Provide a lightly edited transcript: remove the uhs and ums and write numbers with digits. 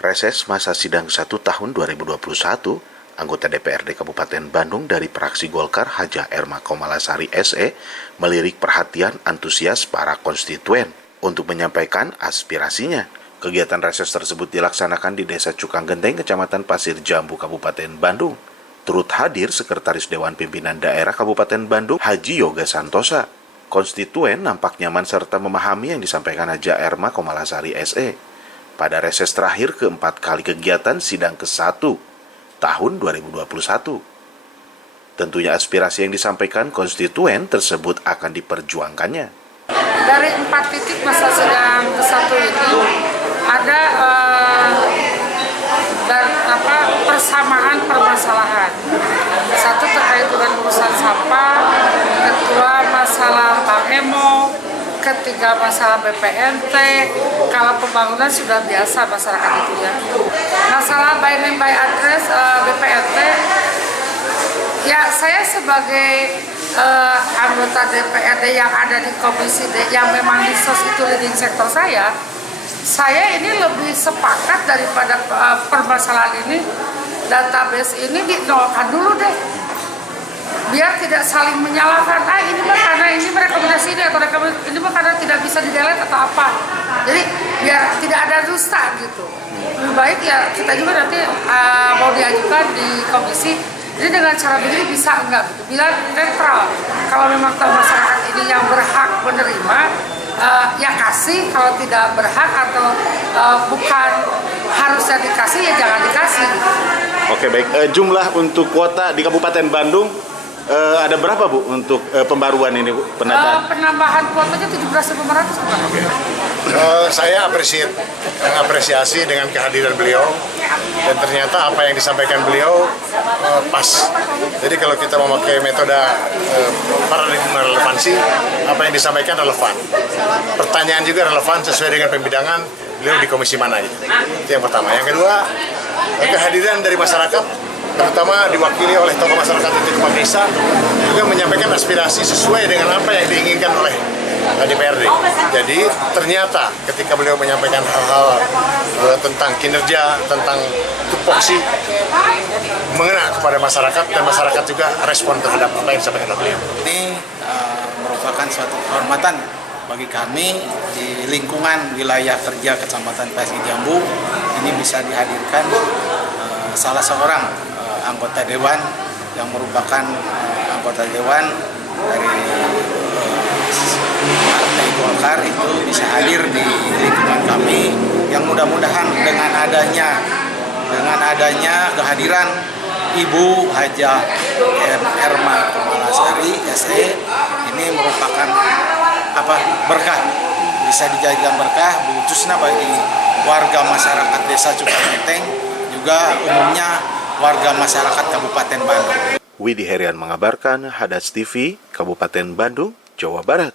Reses masa sidang 1 tahun 2021, anggota DPRD Kabupaten Bandung dari fraksi Golkar Haja Erma Komalasari SE melirik perhatian antusias para konstituen untuk menyampaikan aspirasinya. Kegiatan reses tersebut dilaksanakan di Desa Cukang Genteng, Kecamatan Pasir Jambu, Kabupaten Bandung. Turut hadir Sekretaris Dewan Pimpinan Daerah Kabupaten Bandung, Haji Yoga Santosa. Konstituen nampak nyaman serta memahami yang disampaikan Haja Erma Komalasari SE. Pada reses terakhir keempat kali kegiatan sidang ke-1 tahun 2021. Tentunya aspirasi yang disampaikan konstituen tersebut akan diperjuangkannya. Dari 4 titik masa sidang ke-1 ini ada persamaan permasalahan. Satu terkait dengan urusan sampah, kedua masalah Bamemo, ketiga masalah BPNT. Kalau pembangunan sudah biasa masyarakat itu ya. Masalah by name by address BPNT, ya saya sebagai anggota DPRD yang ada di Komisi D yang memang di SOS itu leading sektor saya ini lebih sepakat daripada permasalahan ini, database ini dinolkan dulu deh. Biar tidak saling menyalahkan, ini mah karena ini merekomendasi ini atau ini mah karena tidak bisa di-delete atau apa. Jadi biar tidak ada dusta gitu. Lebih baik ya kita juga nanti mau diajukan di komisi. Jadi dengan cara begini bisa enggak gitu. Bila netral. Kalau memang tahu masyarakat ini yang berhak menerima, ya kasih. Kalau tidak berhak atau bukan harusnya dikasih, ya jangan dikasih. Oke, baik. Jumlah untuk kuota di Kabupaten Bandung ada berapa, Bu, untuk pembaruan ini, Bu? Penambahan kuotanya 17.500. Okay. Saya mengapresiasi dengan kehadiran beliau, dan ternyata apa yang disampaikan beliau pas. Jadi kalau kita memakai metode paradigma relevansi, apa yang disampaikan relevan. Pertanyaan juga relevan sesuai dengan pembidangan beliau di komisi mana. Itu yang pertama. Yang kedua, kehadiran dari masyarakat, terutama diwakili oleh tokoh masyarakat di tingkat desa, juga menyampaikan aspirasi sesuai dengan apa yang diinginkan oleh DPRD. Jadi ternyata ketika beliau menyampaikan hal-hal tentang kinerja, tentang tupoksi, mengena kepada masyarakat, dan masyarakat juga respon terhadap apa yang disampaikan oleh beliau. Ini merupakan suatu kehormatan bagi kami di lingkungan wilayah kerja Kecamatan Pasir Jambu. Ini bisa dihadirkan salah seorang anggota dewan yang merupakan anggota dewan dari Partai Golkar itu bisa hadir di lingkungan kami, yang mudah-mudahan dengan adanya kehadiran Ibu Haja Erma Komalasari SE ini merupakan berkah, bisa dijadikan berkah khususnya bagi warga masyarakat Desa Cukang Genteng, juga umumnya warga masyarakat Kabupaten Bandung. Widi Herian mengabarkan, Hadas TV, Kabupaten Bandung, Jawa Barat.